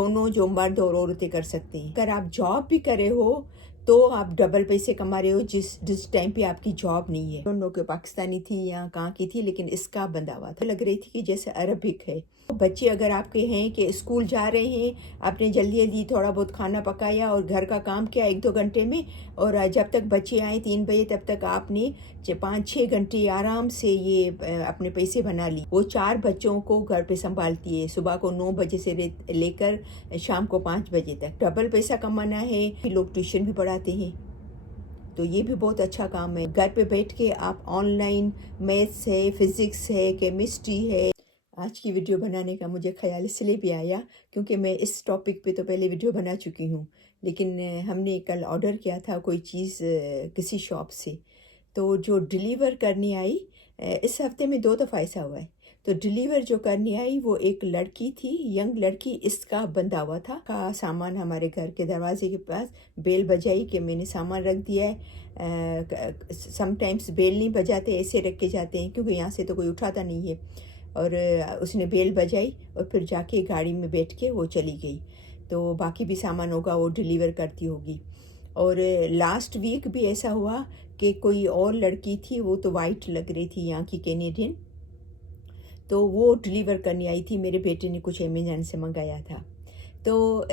दोनों जो मर्द और औरतें कर सकते हैं। अगर आप जॉब भी करे हो तो आप डबल पैसे कमा रहे हो जिस टाइम पे आपकी जॉब नहीं है। दोनों के पाकिस्तानी थी या कहाँ की थी, लेकिन इसका बंधा हुआ था, लग रही थी कि जैसे अरबिक है। तो बच्चे अगर आपके हैं कि स्कूल जा रहे हैं, आपने जल्दी जल्दी थोड़ा बहुत खाना पकाया और घर का काम किया 1-2 घंटे में, और जब तक बच्चे आए 3 बजे तब तक आपने 5-6 घंटे आराम से ये अपने पैसे बना ली। वो 4 बच्चों को घर पे संभालती है, सुबह को 9 बजे से लेकर शाम को 5 बजे तक। डबल पैसा कमाना है। लोग ट्यूशन भी पढ़ाते हैं, तो ये भी बहुत अच्छा काम है। घर पे बैठ के आप ऑनलाइन मैथ्स है, फिजिक्स है, केमिस्ट्री है। आज की वीडियो बनाने का मुझे ख्याल इसलिए भी आया क्योंकि मैं इस टॉपिक पे तो पहले वीडियो बना चुकी हूँ, लेकिन हमने कल ऑर्डर किया था कोई चीज़ किसी शॉप से, तो जो डिलीवर करने आई, इस हफ्ते में 2 दफ़ा ऐसा हुआ है। तो डिलीवर जो करने आई वो एक लड़की थी, यंग लड़की, इसका बंधा हुआ था का सामान हमारे घर के दरवाजे के पास। बेल बजाई कि मैंने सामान रख दिया है। समटाइम्स बेल नहीं बजाते, ऐसे रख के जाते हैं क्योंकि यहाँ से तो कोई उठाता नहीं है। और उसने बेल बजाई और फिर जाके गाड़ी में बैठ के वो चली गई। तो बाकी भी सामान होगा वो डिलीवर करती होगी। और लास्ट वीक भी ऐसा हुआ कि कोई और लड़की थी, वो तो वाइट लग रही थी, यहाँ की कैनेडियन, तो वो डिलीवर करने आई थी। मेरे बेटे ने कुछ अमेज़न से मंगाया था, तो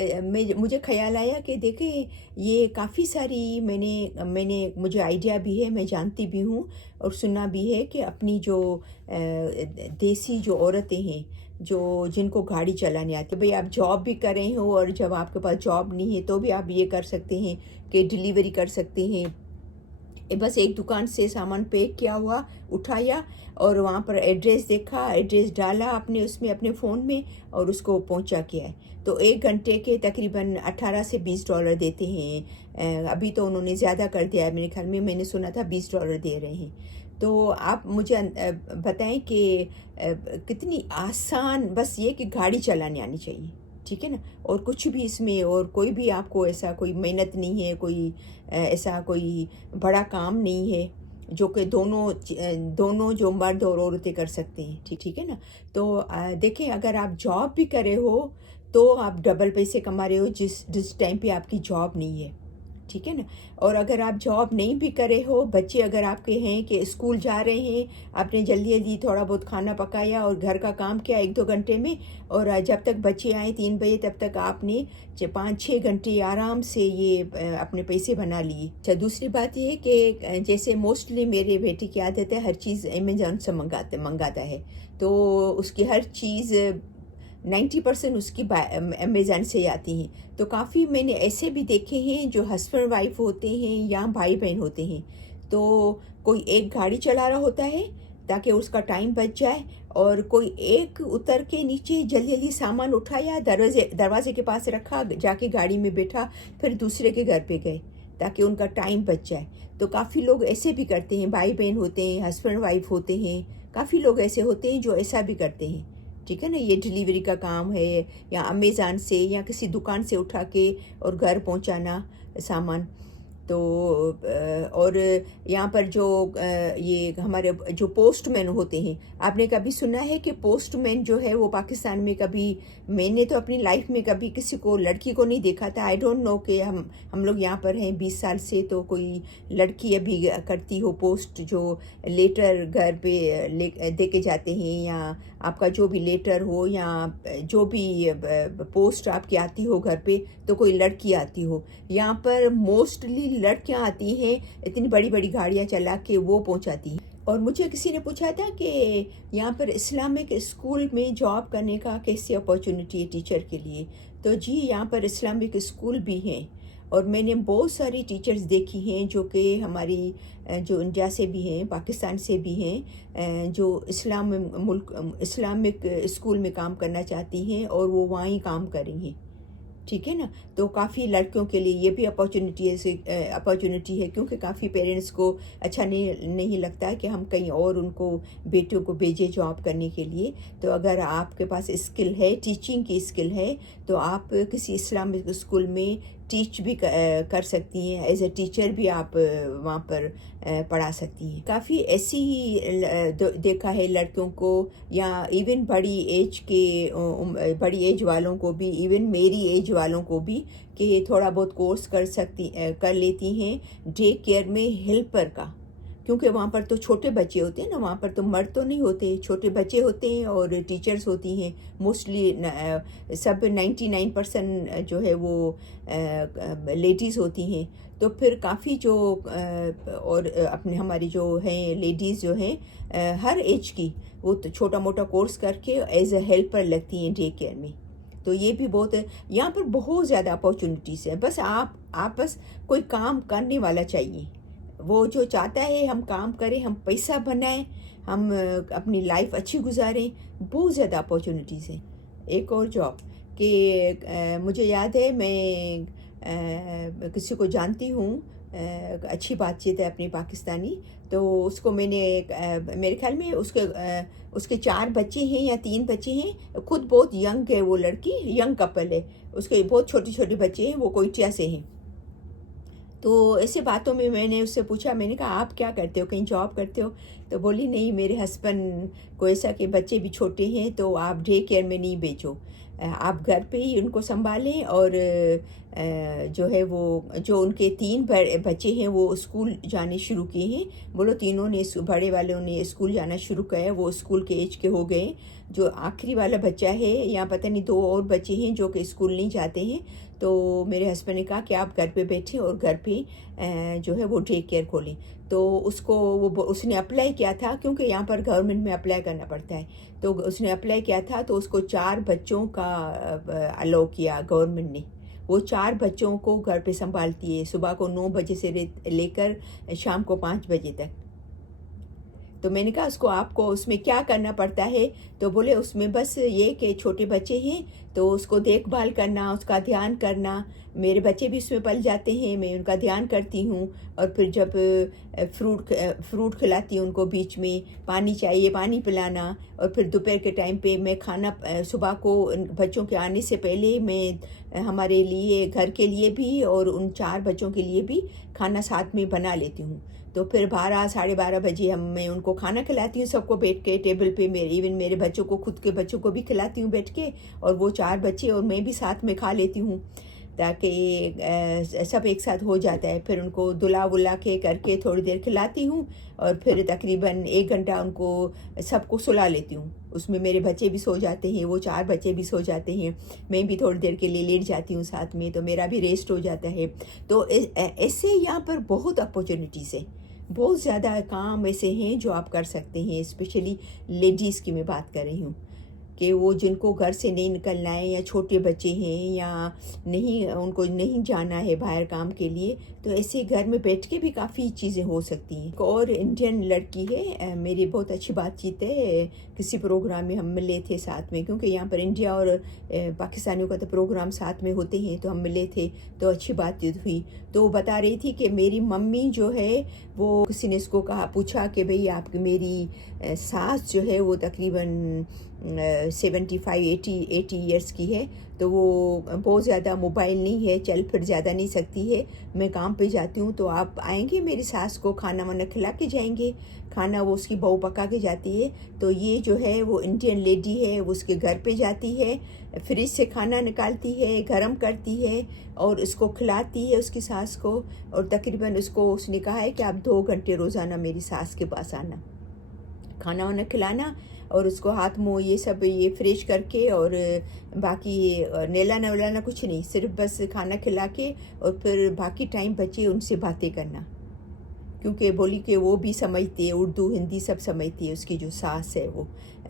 मुझे ख्याल आया कि देखें ये काफ़ी सारी मुझे आइडिया भी है, मैं जानती भी हूँ और सुना भी है कि अपनी जो देसी जो औरतें हैं जिनको गाड़ी चलाने आती है, भाई आप जॉब भी कर रहे हो और जब आपके पास जॉब नहीं है तो भी आप ये कर सकते हैं कि डिलीवरी कर सकते हैं। बस एक दुकान से सामान पैक किया हुआ उठाया और वहाँ पर एड्रेस देखा, एड्रेस डाला आपने उसमें अपने फ़ोन में और उसको पहुँचा किया है। तो 1 घंटे के तकरीबन $18 से $20 देते हैं। अभी तो उन्होंने ज़्यादा कर दिया है मेरे ख्याल में, मैंने सुना था $20 दे रहे हैं। तो आप मुझे बताएं कि कितनी आसान, बस ये कि गाड़ी चलाने आनी चाहिए, ठीक है ना, और कुछ भी इसमें, और कोई भी आपको ऐसा कोई मेहनत नहीं है, कोई ऐसा कोई बड़ा काम नहीं है, जो कि दोनों जो मर्द और औरतें कर सकते हैं, ठीक है ना। तो देखें अगर आप जॉब भी करे हो तो आप डबल पैसे कमा रहे हो जिस टाइम पे आपकी जॉब नहीं है, ठीक है ना। और अगर आप जॉब नहीं भी करे हो, बच्चे अगर आपके हैं कि स्कूल जा रहे हैं, आपने जल्दी जल्दी थोड़ा बहुत खाना पकाया और घर का काम किया 1-2 घंटे में, और जब तक बच्चे आए 3 बजे तब तक आपने 5-6 घंटे आराम से ये अपने पैसे बना लिए। अच्छा, दूसरी बात ये है कि जैसे मोस्टली मेरे बेटे की आदत है हर चीज़ अमेज़न से मंगाता है, तो उसकी हर चीज़ 90% उसकी अमेज़न से आती हैं। तो काफ़ी मैंने ऐसे भी देखे हैं जो हस्बैंड वाइफ होते हैं या भाई बहन होते हैं, तो कोई एक गाड़ी चला रहा होता है ताकि उसका टाइम बच जाए, और कोई एक उतर के नीचे जल्दी जल्दी सामान उठाया, दरवाजे के पास रखा, जाके गाड़ी में बैठा, फिर दूसरे के घर पे गए ताकि उनका टाइम बच जाए। तो काफ़ी लोग ऐसे भी करते हैं, भाई बहन होते हैं, हस्बैंड वाइफ होते हैं, काफ़ी लोग ऐसे होते हैं जो ऐसा भी करते हैं, ठीक है ना। ये डिलीवरी का काम है या अमेज़न से या किसी दुकान से उठा के और घर पहुंचाना सामान। तो और यहाँ पर जो ये हमारे जो पोस्टमैन होते हैं, आपने कभी सुना है कि पोस्टमैन जो है वो पाकिस्तान में, कभी मैंने तो अपनी लाइफ में कभी किसी को, लड़की को नहीं देखा था। आई डोंट नो कि हम लोग यहाँ पर हैं 20 साल से, तो कोई लड़की अभी करती हो पोस्ट, जो लेटर घर पे दे के जाते हैं, या आपका जो भी लेटर हो या जो भी पोस्ट आपकी आती हो घर पे, तो कोई लड़की आती हो। यहाँ पर मोस्टली लड़कियाँ आती हैं, इतनी बड़ी बड़ी गाड़ियाँ चला के वो पहुँचाती हैं। और मुझे किसी ने पूछा था कि यहाँ पर इस्लामिक स्कूल में जॉब करने का कैसी अपॉर्चुनिटी है टीचर के लिए। तो जी, यहाँ पर इस्लामिक स्कूल भी हैं, और मैंने बहुत सारी टीचर्स देखी हैं जो कि हमारी जो इंडिया से भी हैं, पाकिस्तान से भी हैं, जो इस्लामिक स्कूल में काम करना चाहती हैं और वो वहाँ ही काम कर रही हैं, ठीक है ना। तो काफ़ी लड़कियों के लिए ये भी अपॉर्चुनिटी है, क्योंकि काफ़ी पेरेंट्स को अच्छा नहीं लगता कि हम कहीं और उनको बेटियों को भेजे जॉब करने के लिए। तो अगर आपके पास स्किल है, टीचिंग की स्किल है, तो आप किसी इस्लामिक स्कूल में टीच भी कर सकती हैं, एज ए टीचर भी आप वहाँ पर पढ़ा सकती हैं। काफ़ी ऐसी देखा है लड़कियों को, या इवन बड़ी एज वालों को भी, इवन मेरी एज वालों को भी, कि थोड़ा बहुत कोर्स कर लेती हैं डे केयर में हेल्पर का, क्योंकि वहाँ पर तो छोटे बच्चे होते हैं ना, वहाँ पर तो मर्द तो नहीं होते, छोटे बच्चे होते हैं और टीचर्स होती हैं मोस्टली। सब 99% जो है वो लेडीज़ होती हैं। तो फिर काफ़ी जो और अपने हमारी जो हैं लेडीज़ जो हैं हर एज की, वो तो छोटा मोटा कोर्स करके एज ए हेल्पर लगती हैं डे केयर में। तो ये भी बहुत, यहाँ पर बहुत ज़्यादा अपॉर्चुनिटीज़ है। बस आप बस कोई काम करने वाला चाहिए, वो जो चाहता है हम काम करें, हम पैसा बनाएं, हम अपनी लाइफ अच्छी गुजारें। बहुत ज़्यादा अपॉर्चुनिटीज़ हैं। एक और जॉब कि मुझे याद है, मैं किसी को जानती हूँ, अच्छी बातचीत है अपनी पाकिस्तानी, तो उसको मैंने मेरे ख्याल में उसके 4 बच्चे हैं या 3 बच्चे हैं, खुद बहुत यंग है वो लड़की, यंग कपल है, उसके बहुत छोटे छोटे बच्चे हैं, वो कोयटिया से हैं। तो ऐसे बातों में मैंने उससे पूछा, मैंने कहा आप क्या करते हो, कहीं जॉब करते हो? तो बोली नहीं, मेरे हस्बैंड को ऐसा कि बच्चे भी छोटे हैं तो आप डे केयर में नहीं भेजो, आप घर पे ही उनको संभालें, और जो है वो जो उनके 3 बच्चे हैं वो स्कूल जाने शुरू किए हैं। बोलो तीनों ने, बड़े वालों ने स्कूल जाना शुरू किया, वो स्कूल के एज के हो गए। जो आखिरी वाला बच्चा है, या पता नहीं 2 और बच्चे हैं जो कि स्कूल नहीं जाते हैं। तो मेरे हस्बैंड ने कहा कि आप घर पे बैठे और घर पे जो है वो डे केयर खोलें। तो उसने अप्लाई किया था, क्योंकि यहाँ पर गवर्नमेंट में अप्लाई करना पड़ता है। तो उसने अप्लाई किया था, तो उसको 4 बच्चों का अलाउ किया गवर्नमेंट ने। वो 4 बच्चों को घर पे संभालती है, सुबह को 9 बजे से लेकर शाम को 5 बजे तक। तो मैंने कहा उसको, आपको उसमें क्या करना पड़ता है? तो बोले उसमें बस ये कि छोटे बच्चे हैं तो उसको देखभाल करना, उसका ध्यान करना। मेरे बच्चे भी उसमें पल जाते हैं, मैं उनका ध्यान करती हूँ। और फिर जब फ्रूट खिलाती हूँ उनको, बीच में पानी चाहिए, पानी पिलाना। और फिर दोपहर के टाइम पे मैं खाना, सुबह को बच्चों के आने से पहले मैं हमारे लिए, घर के लिए भी और उन 4 बच्चों के लिए भी खाना साथ में बना लेती हूँ। तो फिर 12 साढ़े 12 बजे मैं उनको खाना खिलाती हूँ, सबको बैठ के टेबल पे। इवन मेरे बच्चों को, खुद के बच्चों को भी खिलाती हूँ बैठ के, और वो 4 बच्चे और मैं भी साथ में खा लेती हूँ, ताकि सब एक साथ हो जाता है। फिर उनको दुला वुला के करके थोड़ी देर खिलाती हूँ, और फिर तकरीबन 1 घंटा उनको सबको सुला लेती हूँ। उसमें मेरे बच्चे भी सो जाते हैं, वो 4 बच्चे भी सो जाते हैं, मैं भी थोड़ी देर के लिए लेट जाती हूँ साथ में, तो मेरा भी रेस्ट हो जाता है। तो ऐसे यहाँ पर बहुत अपॉर्चुनिटीज़ है, बहुत ज़्यादा काम ऐसे हैं जो आप कर सकते हैं। स्पेशली लेडीज़ की मैं बात कर रही हूँ, कि वो जिनको घर से नहीं निकलना है, या छोटे बच्चे हैं, या नहीं, उनको नहीं जाना है बाहर काम के लिए, तो ऐसे घर में बैठ के भी काफ़ी चीज़ें हो सकती हैं। एक और इंडियन लड़की है, मेरी बहुत अच्छी बातचीत है, किसी प्रोग्राम में हम मिले थे साथ में, क्योंकि यहाँ पर इंडिया और पाकिस्तानियों का तो प्रोग्राम साथ में होते हैं, तो हम मिले थे, तो अच्छी बातचीत हुई। तो वो बता रही थी कि मेरी मम्मी जो है, वो किसी ने इसको पूछा कि भाई आपकी, मेरी सास जो है वो तकरीबन 75-80 ईयर्स की है, तो वो बहुत ज़्यादा मोबाइल नहीं है, चल फिर ज़्यादा नहीं सकती है। मैं काम पे जाती हूँ, तो आप आएंगे मेरी सास को खाना वाना खिला के जाएंगे? खाना वो उसकी बहू पका के जाती है। तो ये जो है वो इंडियन लेडी है, वो उसके घर पे जाती है, फ्रिज से खाना निकालती है, गरम करती है और उसको खिलाती है उसकी सास को। और तकरीबन उसने कहा है कि आप 2 घंटे रोज़ाना मेरी सास के पास आना, खाना वाना खिलाना, और उसको हाथ मुँह ये सब ये फ्रेश करके, और बाकी नहलाना वहलाना कुछ नहीं, सिर्फ बस खाना खिला के, और फिर बाकी टाइम बचे उनसे बातें करना। क्योंकि बोली कि वो भी समझती है, उर्दू हिंदी सब समझती है। उसकी जो सास है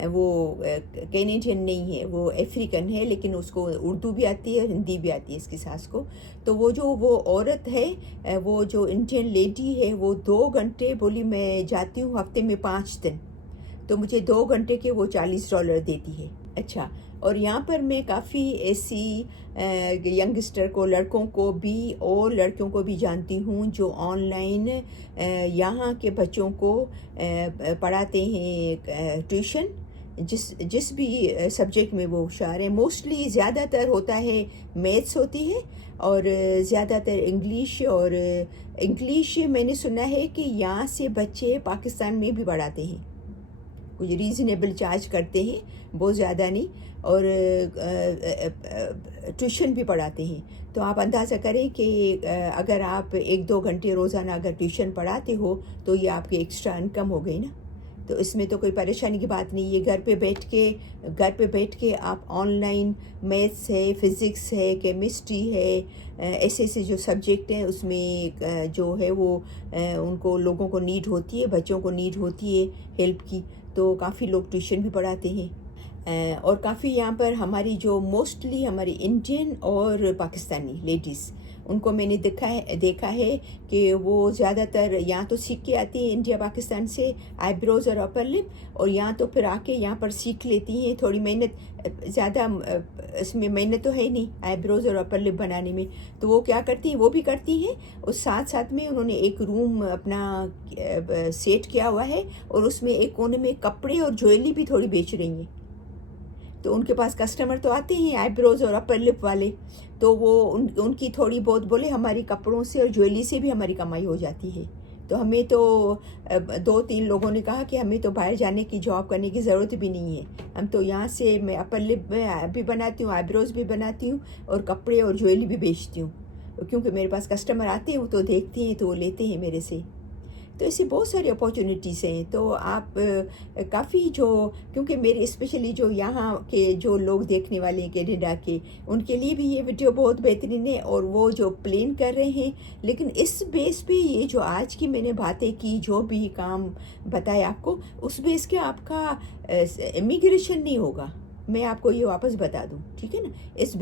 वो कैनेडियन नहीं है, वो अफ्रीकन है, लेकिन उसको उर्दू भी आती है और हिंदी भी आती है इसकी सास को। तो वो औरत है, वो जो इंडियन लेडी है, वो 2 घंटे, बोली मैं जाती हूँ हफ्ते में 5 दिन, तो मुझे 2 घंटे के वो $40 देती है। अच्छा, और यहाँ पर मैं काफ़ी ऐसी यंगस्टर को, लड़कों को भी और लड़कियों को भी जानती हूँ जो ऑनलाइन यहाँ के बच्चों को पढ़ाते हैं ट्यूशन, जिस जिस भी सब्जेक्ट में वो होशियार है। मोस्टली ज़्यादातर होता है मैथ्स होती है, और ज़्यादातर इंग्लिश। और इंग्लिश मैंने सुना है कि यहाँ से बच्चे पाकिस्तान में भी पढ़ाते हैं, कुछ रीज़नेबल चार्ज करते हैं, बहुत ज़्यादा नहीं, और ट्यूशन भी पढ़ाते हैं। तो आप अंदाज़ा करें कि अगर आप 1-2 घंटे रोज़ाना अगर ट्यूशन पढ़ाते हो तो ये आपकी एक्स्ट्रा इनकम हो गई ना। तो इसमें तो कोई परेशानी की बात नहीं है। घर पे बैठ के आप ऑनलाइन मैथ्स है, फ़िज़िक्स है, केमिस्ट्री है, ऐसे ऐसे जो सब्जेक्ट हैं उसमें जो है वो उनको लोगों को नीड होती है, बच्चों को नीड होती है हेल्प की। तो काफ़ी लोग ट्यूशन भी पढ़ाते हैं। और काफ़ी यहाँ पर हमारी जो मोस्टली हमारी इंडियन और पाकिस्तानी लेडीज़, उनको मैंने देखा है कि वो ज़्यादातर यहाँ तो सीख के आती हैं इंडिया पाकिस्तान से आईब्रोज़ और अपर लिप, और यहाँ तो फिर आके यहाँ पर सीख लेती हैं। थोड़ी मेहनत ज़्यादा इसमें मेहनत तो है नहीं आईब्रोज़ और अपर लिप बनाने में, तो वो क्या करती हैं, वो भी करती हैं। और साथ साथ में उन्होंने एक रूम अपना सेट किया हुआ है, और उसमें एक कोने में कपड़े और ज्वेलरी भी थोड़ी बेच रही हैं। तो उनके पास कस्टमर तो आते हैं आईब्रोज़ और अपर लिप वाले, तो वो उनकी थोड़ी बहुत बोले हमारी कपड़ों से और ज्वेलरी से भी हमारी कमाई हो जाती है। तो हमें तो 2-3 लोगों ने कहा कि हमें तो बाहर जाने की जॉब करने की ज़रूरत भी नहीं है, हम तो यहाँ से मैं अपर लिप भी बनाती हूँ, आईब्रोज़ भी बनाती हूँ, और कपड़े और ज्वेलरी भी बेचती हूँ। क्योंकि मेरे पास कस्टमर आते हैं, वो तो देखते हैं तो वो लेते हैं मेरे से। तो ऐसी बहुत सारी अपॉर्चुनिटीज़ हैं। तो आप काफ़ी जो, क्योंकि मेरे स्पेशली जो यहाँ के जो लोग देखने वाले हैं कनाडा के, उनके लिए भी ये वीडियो बहुत बेहतरीन है, और वो जो प्लान कर रहे हैं। लेकिन इस बेस पे ये जो आज की मैंने बातें की, जो भी काम बताया आपको, उस बेस के आपका इमिग्रेशन नहीं होगा। मैं आपको ये वापस बता दूं, ठीक है ना। इस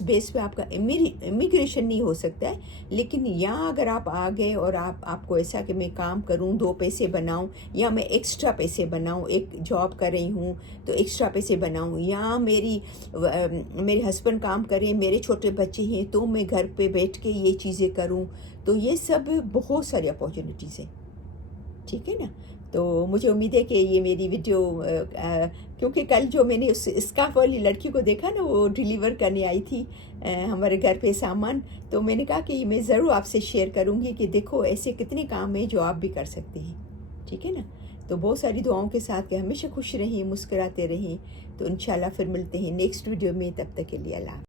बेस पे आपका इमिग्रेशन नहीं हो सकता है। लेकिन यहाँ अगर आप आ गए और आपको ऐसा कि मैं काम करूँ, 2 पैसे बनाऊँ, या मैं एक्स्ट्रा पैसे बनाऊँ, एक जॉब कर रही हूँ तो एक्स्ट्रा पैसे बनाऊँ, या मेरे हस्बैंड काम करें, मेरे छोटे बच्चे हैं, तो मैं घर पे बैठ के ये चीज़ें करूँ। तो ये सब बहुत सारी अपॉर्चुनिटीज़ हैं, ठीक है ना। तो मुझे उम्मीद है कि ये मेरी वीडियो क्योंकि कल जो मैंने उस स्कार्फ वाली लड़की को देखा ना, वो डिलीवर करने आई थी हमारे घर पे सामान, तो मैंने कहा कि मैं ज़रूर आपसे शेयर करूँगी कि देखो ऐसे कितने काम हैं जो आप भी कर सकते हैं, ठीक है ना। तो बहुत सारी दुआओं के साथ कि हमेशा खुश रहें, मुस्कुराते रहें। तो इंशाल्लाह फिर मिलते हैं नेक्स्ट वीडियो में, तब तक के लिए अल्लाह।